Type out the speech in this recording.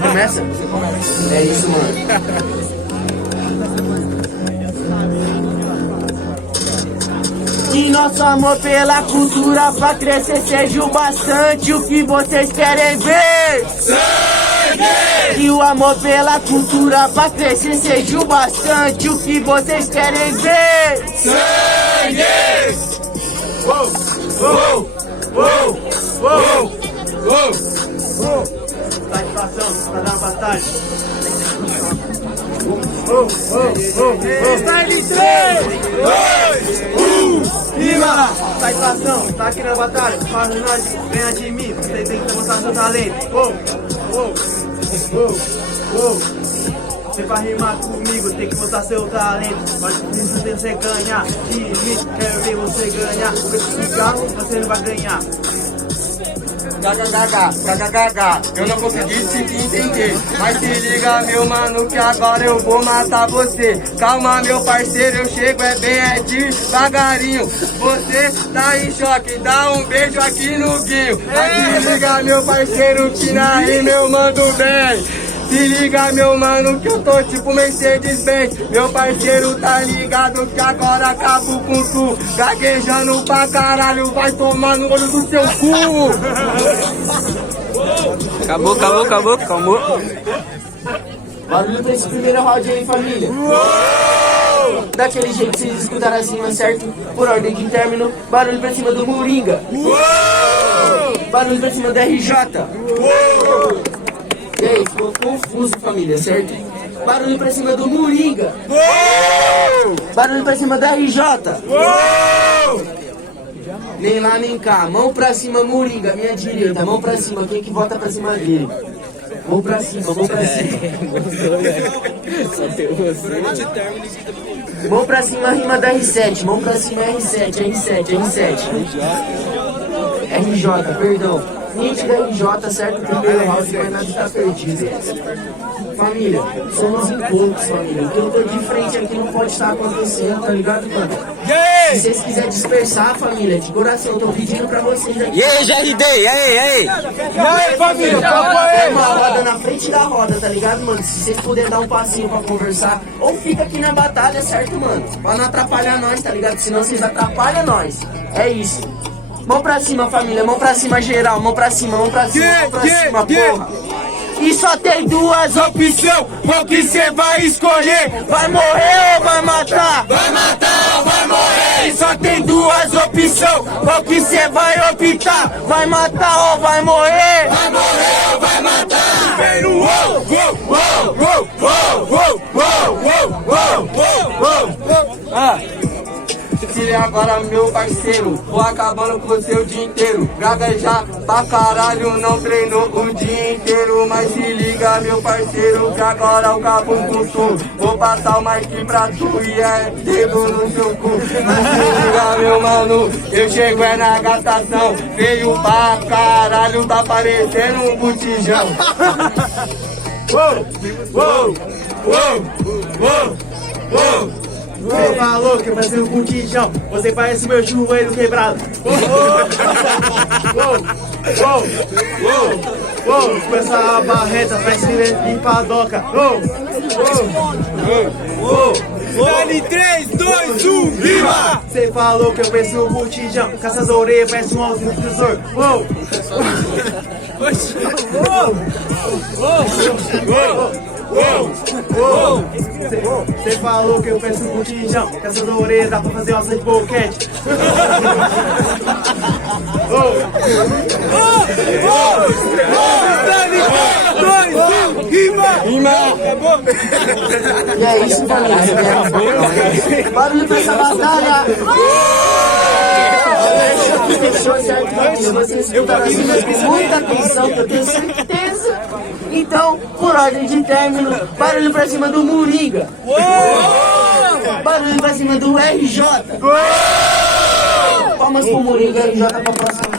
Começa? É isso, mano. E nosso amor pela cultura pra crescer seja o bastante o que vocês querem ver. Sangue! E o amor pela cultura pra crescer seja o bastante o que vocês querem ver. Sangue! Uou, uou, uou, uou, uou, uou. Satisfação, tá dando batalha. Style 3, 2, 1, rima! Satisfação, tá aqui na batalha, faz nós, ganha de mim, você tem que mostrar seu talento. Você vai rimar comigo, tem que mostrar seu talento. Mas se você ganhar de mim, quero ver você ganhar. Com esse cigarro, você não vai ganhar. Gaga, eu não consegui te entender. Mas se liga, meu mano, que agora eu vou matar você. Calma, meu parceiro, eu chego, é devagarinho. Você tá em choque, dá um beijo aqui no guinho. Mas se liga, meu parceiro, que na rima eu mando bem. Se liga, meu mano, que eu tô tipo Mercedes-Benz. Meu parceiro tá ligado que agora acabo com tu. Gaguejando pra caralho, vai tomar no olho do seu cu. Acabou. Barulho pra esse primeiro round aí, família. Uou! Daquele jeito que vocês escutaram acima, certo? Por ordem de término, barulho pra cima do Moringa. Uou! Barulho pra cima do RJ. Uou! E aí, ficou confuso, família, certo? Barulho pra cima do Moringa. Uou! Barulho pra cima do RJ. Uou! Nem lá nem cá, mão pra cima, Moringa, minha direita, mão pra cima, quem que vota pra cima dele? Mão pra cima. Só tem você. Mão pra cima, rima da R7, mão pra cima, R7. RJ, perdão. Gente da RJ, certo? Primeiro round, mas nada tá perdido. Família, somos encontros, família. O que eu tô de frente aqui não pode estar acontecendo, tá ligado, mano? Se vocês quiserem dispersar, família, de coração, eu tô pedindo pra vocês aqui. E aí, GRD? E aí? E aí, família, tem uma roda na frente da roda, tá ligado, mano? Se vocês puderem dar um passinho pra conversar, ou fica aqui na batalha, certo, mano? Pra não atrapalhar nós, tá ligado? Senão vocês atrapalham nós. É isso. Mão pra cima, família, mão pra cima geral, mão pra cima, porra. E só tem duas opções, qual que cê vai escolher? Vai morrer ou vai matar? Vai matar ou vai morrer? E só tem duas opções, qual que cê vai optar? Vai matar ou vai morrer? Vai morrer ou vai matar? Vem no Se agora, meu parceiro, vou acabando com você o dia inteiro. Gaguejar pra caralho, não treinou o dia inteiro. Mas se liga, meu parceiro, que agora eu acabo com tu. Vou passar o mic pra tu e é dedo no seu cu. Mas se liga, meu mano, eu chego é na gastação. Veio pra caralho, tá parecendo um botijão. Você falou que vai ser um botijão, você parece meu chuveiro quebrado. Com essa barreta, parece limpadoca. Dali 3, 2, 1, rima! Você falou que eu penso um botijão, com essas orelhas parece um alto professor. Você falou que eu penso um botijão, com essas orelhas dá pra fazer uma de boquete. Rima! E é isso, família. Barulho pra essa batalha. Vocês escutaram assim com muita atenção, que eu tenho certeza. Então, por ordem de término, barulho pra cima do Moringa. Barulho pra cima do RJ. Palmas pro Moringa e RJ pra próxima.